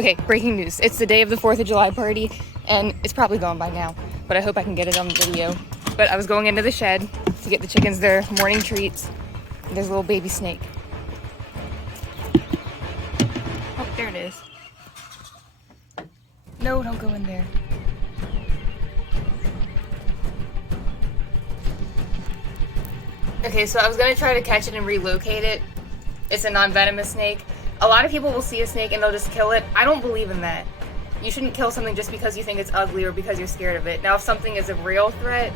Okay, breaking news. It's the day of the 4th of July party, and it's probably gone by now, but I hope I can get it on the video. But I was going into the shed to get the chickens their morning treats. There's a little baby snake. Oh, there it is. No, don't go in there. Okay, so I was gonna try to catch it and relocate it. It's a non-venomous snake. A lot of people will see a snake and they'll just kill it. I don't believe in that. You shouldn't kill something just because you think it's ugly or because you're scared of it. Now, if something is a real threat,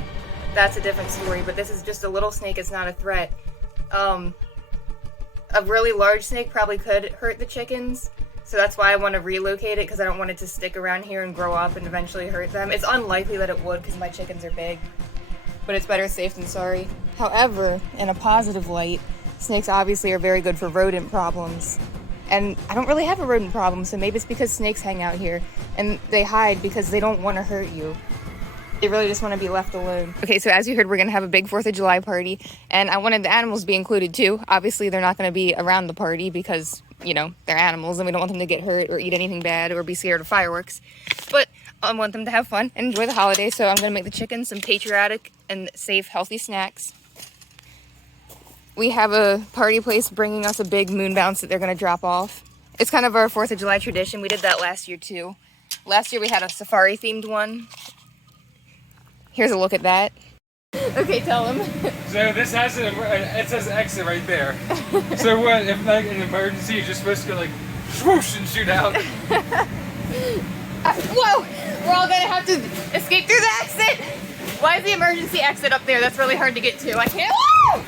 that's a different story, but this is just a little snake, it's not a threat. A really large snake probably could hurt the chickens, so that's why I want to relocate it, because I don't want it to stick around here and grow up and eventually hurt them. It's unlikely that it would, because my chickens are big, but it's better safe than sorry. However, in a positive light, snakes obviously are very good for rodent problems. And I don't really have a rodent problem, so maybe it's because snakes hang out here and they hide because they don't want to hurt you. They really just want to be left alone. Okay, so as you heard, we're going to have a big 4th of July party, and I wanted the animals to be included too. Obviously, they're not going to be around the party because, you know, they're animals and we don't want them to get hurt or eat anything bad or be scared of fireworks. But I want them to have fun and enjoy the holiday, so I'm going to make the chickens some patriotic and safe, healthy snacks. We have a party place bringing us a big moon bounce that they're going to drop off. It's kind of our 4th of July tradition. We did that last year too. Last year we had a safari themed one. Here's a look at that. Okay, tell them. So this has it says exit right there. So what if like an emergency you're just supposed to go like swoosh and shoot out? Whoa! We're all gonna have to escape through the exit! Why is the emergency exit up there? That's really hard to get to. I can't. Woo!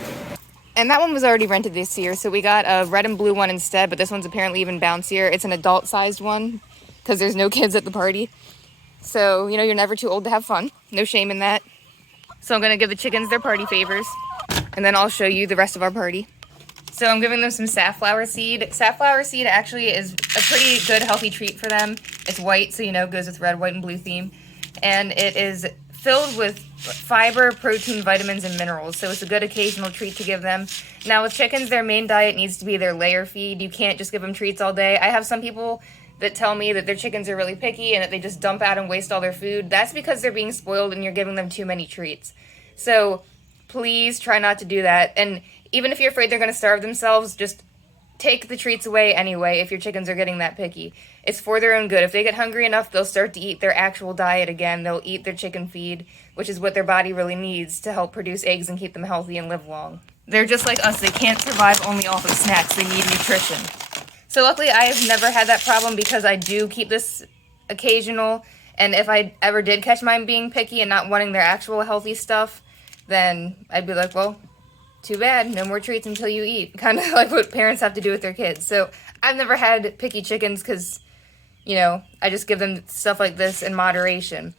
And that one was already rented this year, so we got a red and blue one instead, but this one's apparently even bouncier. It's an adult-sized one, because there's no kids at the party. So, you know, you're never too old to have fun. No shame in that. So I'm gonna give the chickens their party favors, and then I'll show you the rest of our party. So I'm giving them some safflower seed. Safflower seed actually is a pretty good, healthy treat for them. It's white, so you know, it goes with red, white, and blue theme. And it is filled with fiber, protein, vitamins, and minerals, so it's a good occasional treat to give them. Now with chickens, their main diet needs to be their layer feed. You can't just give them treats all day. I have some people that tell me that their chickens are really picky and that they just dump out and waste all their food. That's because they're being spoiled and you're giving them too many treats. So please try not to do that. And even if you're afraid they're going to starve themselves, just take the treats away anyway if your chickens are getting that picky. It's for their own good. If they get hungry enough, they'll start to eat their actual diet again. They'll eat their chicken feed, which is what their body really needs to help produce eggs and keep them healthy and live long. They're just like us. They can't survive only off of snacks. They need nutrition. So luckily, I have never had that problem because I do keep this occasional. And if I ever did catch mine being picky and not wanting their actual healthy stuff, then I'd be like, well, too bad, no more treats until you eat. Kind of like what parents have to do with their kids. So I've never had picky chickens because, you know, I just give them stuff like this in moderation.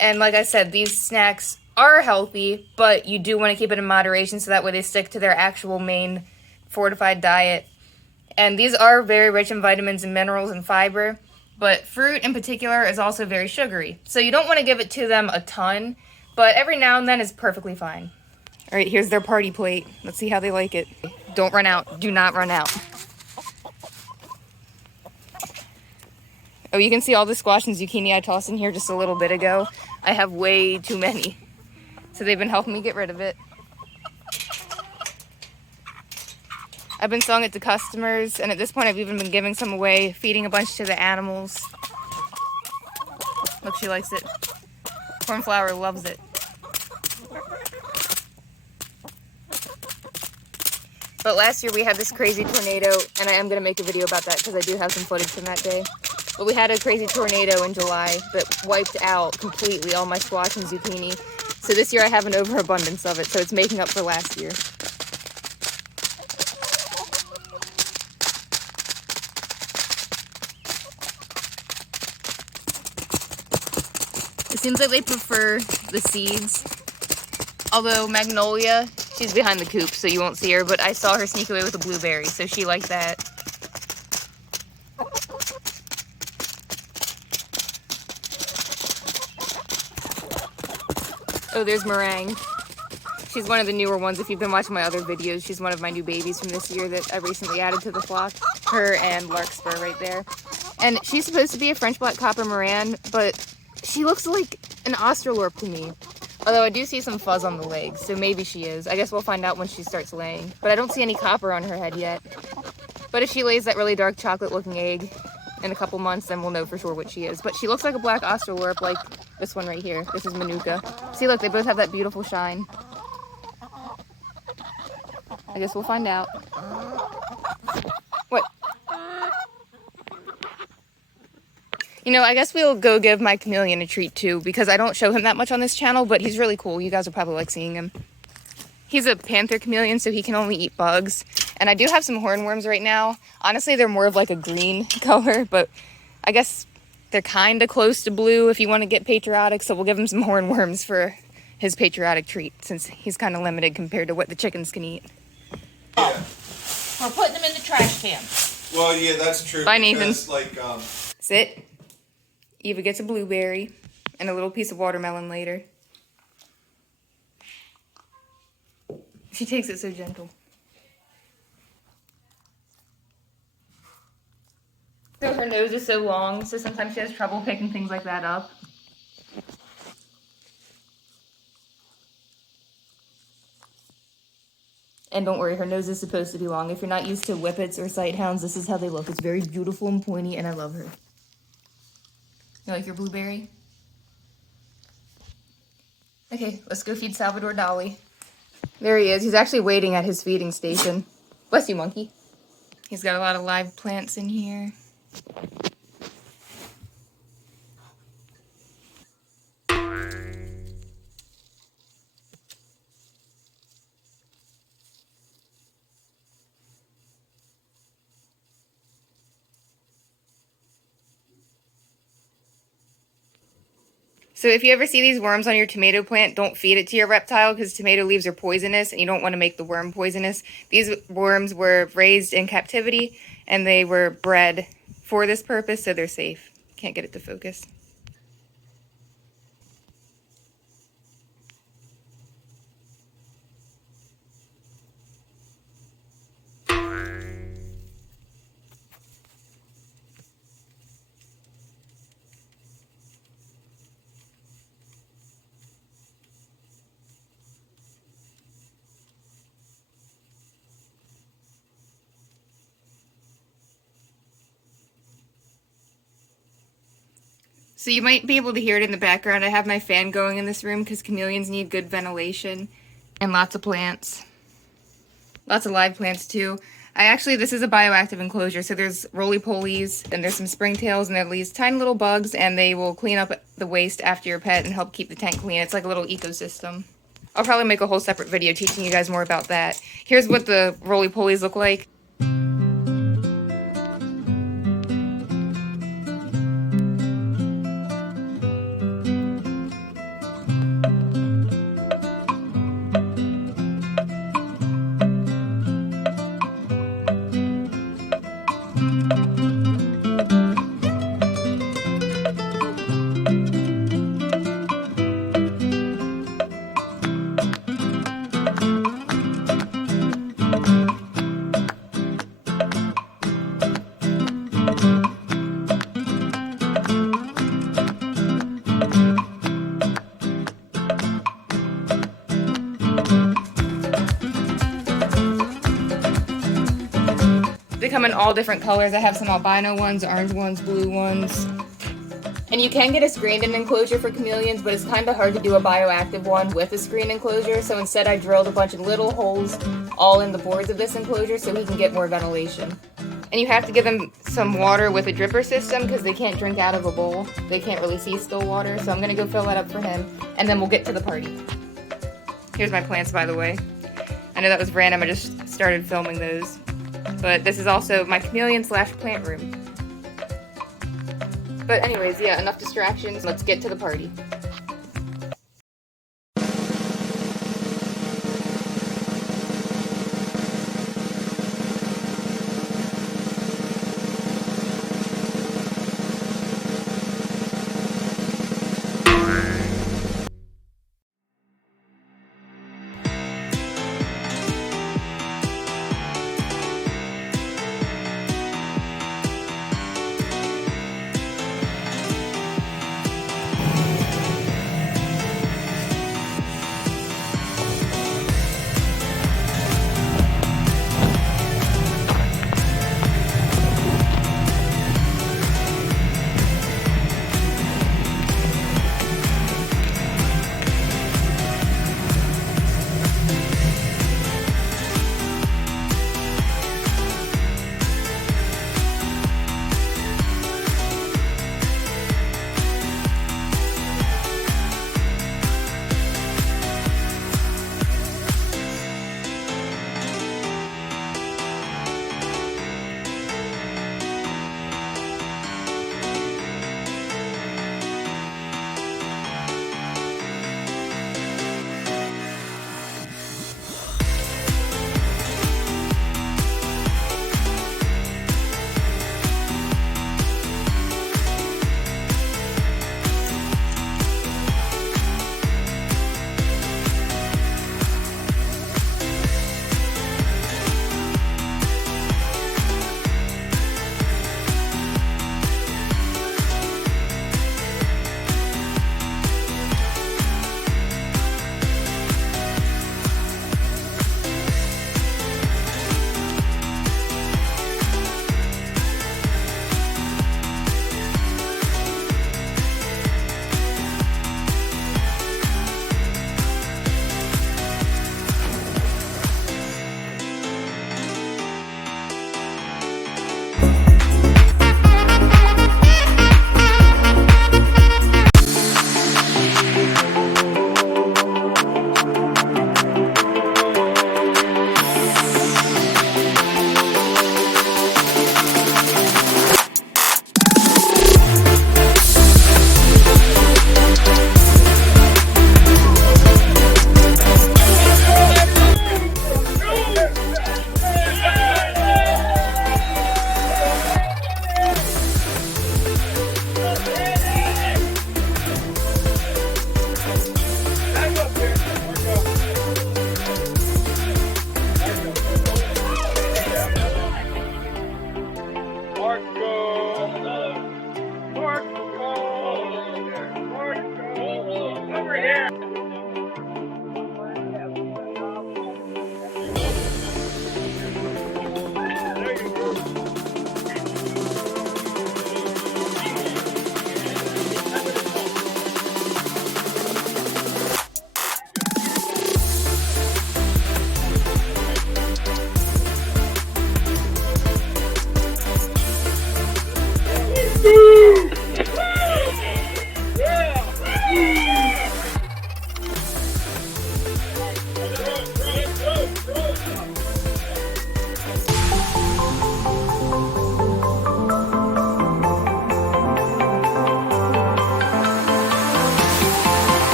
And like I said, these snacks are healthy, but you do want to keep it in moderation so that way they stick to their actual main fortified diet. And these are very rich in vitamins and minerals and fiber, but fruit in particular is also very sugary. So you don't want to give it to them a ton, but every now and then is perfectly fine. All right, here's their party plate. Let's see how they like it. Don't run out. Do not run out. Oh, you can see all the squash and zucchini I tossed in here just a little bit ago. I have way too many. So they've been helping me get rid of it. I've been selling it to customers, and at this point I've even been giving some away, feeding a bunch to the animals. Look, she likes it. Cornflower loves it. But last year we had this crazy tornado, and I am going to make a video about that because I do have some footage from that day. But we had a crazy tornado in July that wiped out completely all my squash and zucchini. So this year I have an overabundance of it, so it's making up for last year. It seems like they prefer the seeds. Although Magnolia, she's behind the coop, so you won't see her, but I saw her sneak away with a blueberry, so she liked that. Oh, there's Meringue. She's one of the newer ones. If you've been watching my other videos, she's one of my new babies from this year that I recently added to the flock. Her and Larkspur right there. And she's supposed to be a French black copper Moran, but she looks like an Australorp to me. Although I do see some fuzz on the legs, so maybe she is. I guess we'll find out when she starts laying. But I don't see any copper on her head yet. But if she lays that really dark chocolate looking egg in a couple months, then we'll know for sure what she is. But she looks like a black Australorp, like this one right here. This is Manuka. See, look, they both have that beautiful shine. I guess we'll find out. What? You know, I guess we'll go give my Chameleon a treat too, because I don't show him that much on this channel, but he's really cool. You guys will probably like seeing him. He's a panther chameleon, so he can only eat bugs. And I do have some hornworms right now. Honestly, they're more of like a green color, but I guess they're kind of close to blue if you want to get patriotic, so we'll give him some hornworms for his patriotic treat, since he's kind of limited compared to what the chickens can eat. Yeah. We're putting them in the trash can. Well, yeah, that's true. Bye, Nathan. Because, like, Sit. Eva gets a blueberry and a little piece of watermelon later. She takes it so gentle. So her nose is so long, so sometimes she has trouble picking things like that up. And don't worry, her nose is supposed to be long. If you're not used to Whippets or Sighthounds, this is how they look. It's very beautiful and pointy, and I love her. You like your blueberry? Okay, let's go feed Salvador Dali. There he is. He's actually waiting at his feeding station. Bless you, monkey. He's got a lot of live plants in here. So if you ever see these worms on your tomato plant, don't feed it to your reptile because tomato leaves are poisonous and you don't want to make the worm poisonous. These worms were raised in captivity and they were bred for this purpose, so they're safe. Can't get it to focus. So you might be able to hear it in the background. I have my fan going in this room because chameleons need good ventilation and lots of plants. Lots of live plants too. This is a bioactive enclosure, so there's roly-polies and there's some springtails and there are these tiny little bugs and they will clean up the waste after your pet and help keep the tank clean. It's like a little ecosystem. I'll probably make a whole separate video teaching you guys more about that. Here's what the roly-polies look like. They come in all different colors. I have some albino ones, orange ones, blue ones. And you can get a screened-in enclosure for chameleons, but it's kind of hard to do a bioactive one with a screen enclosure, so instead I drilled a bunch of little holes all in the boards of this enclosure so he can get more ventilation. And you have to give them some water with a dripper system because they can't drink out of a bowl. They can't really see still water, so I'm going to go fill that up for him, and then we'll get to the party. Here's my plants, by the way. I know that was random, I just started filming those. But this is also my chameleon/plant room. But anyways, yeah, enough distractions. Let's get to the party.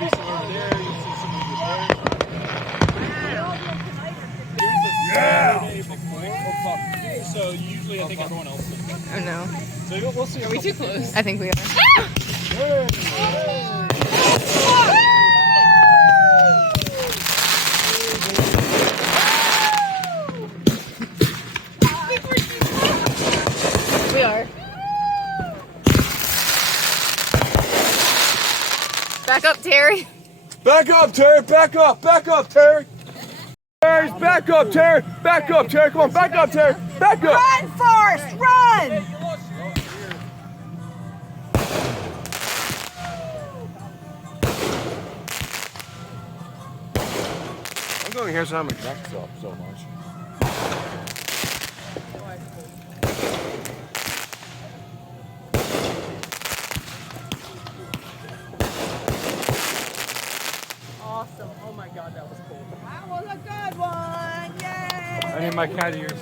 be some over there. You can see some over there. Yeah! So usually I think everyone else is. Oh no. So we'll see. Are we too close? I think we are. We are. Back up, Terry. Back up, Terry. Back up. Back up, Terry. Terry's back up, Terry. Back up, Terry. Come on, back up, Terry. Back up. Run, Forrest, run! I'm going here so I'm gonna neck up so much. Awesome. Oh my God, that was cool. That was a good one. Yay! I need my cat ears.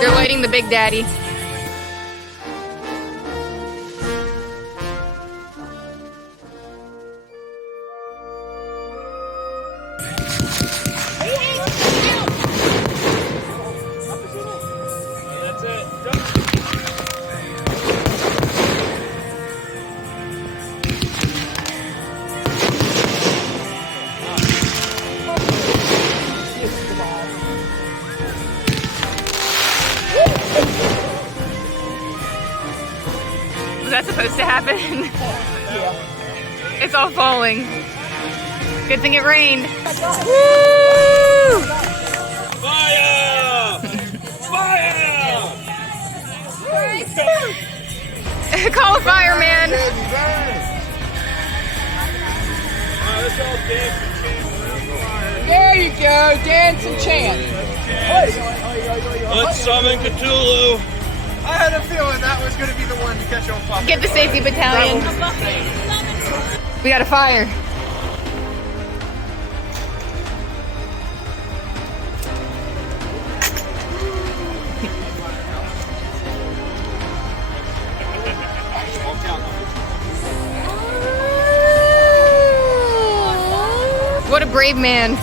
They're lighting the Big Daddy. That's it. Was that supposed to happen? It's all falling. Good thing it rained. Woo! Fire! Fire! Call a fireman. There you go, dance and chant. Let's summon Cthulhu. I had a feeling that was going to be the one to catch on fire. Get the safety battalion. We got a fire. What a brave man.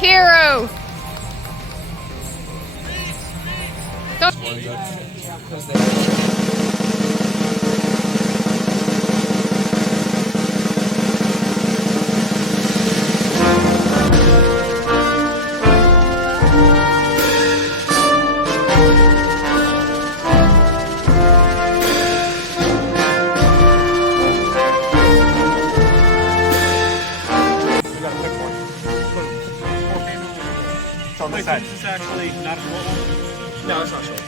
Hero. This is actually not a short one. No, it's not short.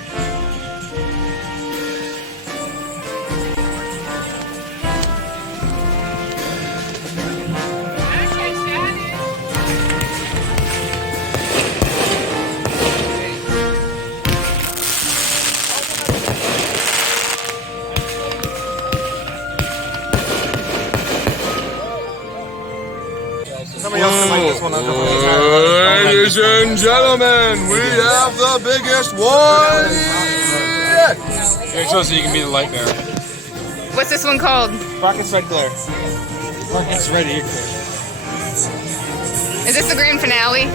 Somebody else can light this one up. Ladies and gentlemen, we have the biggest one yet. Here, so you can be the light bearer. What's this one called? Rocket's red glare. It's ready. Is this the grand finale?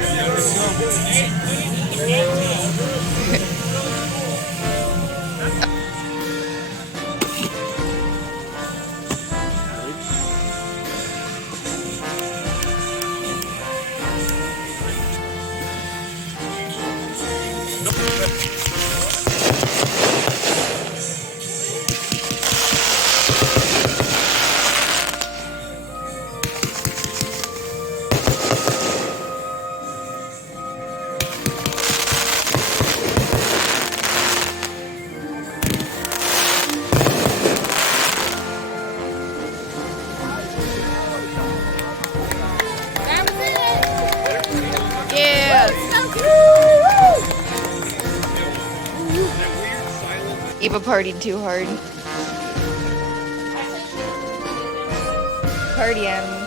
Eva partied too hard. Party animal.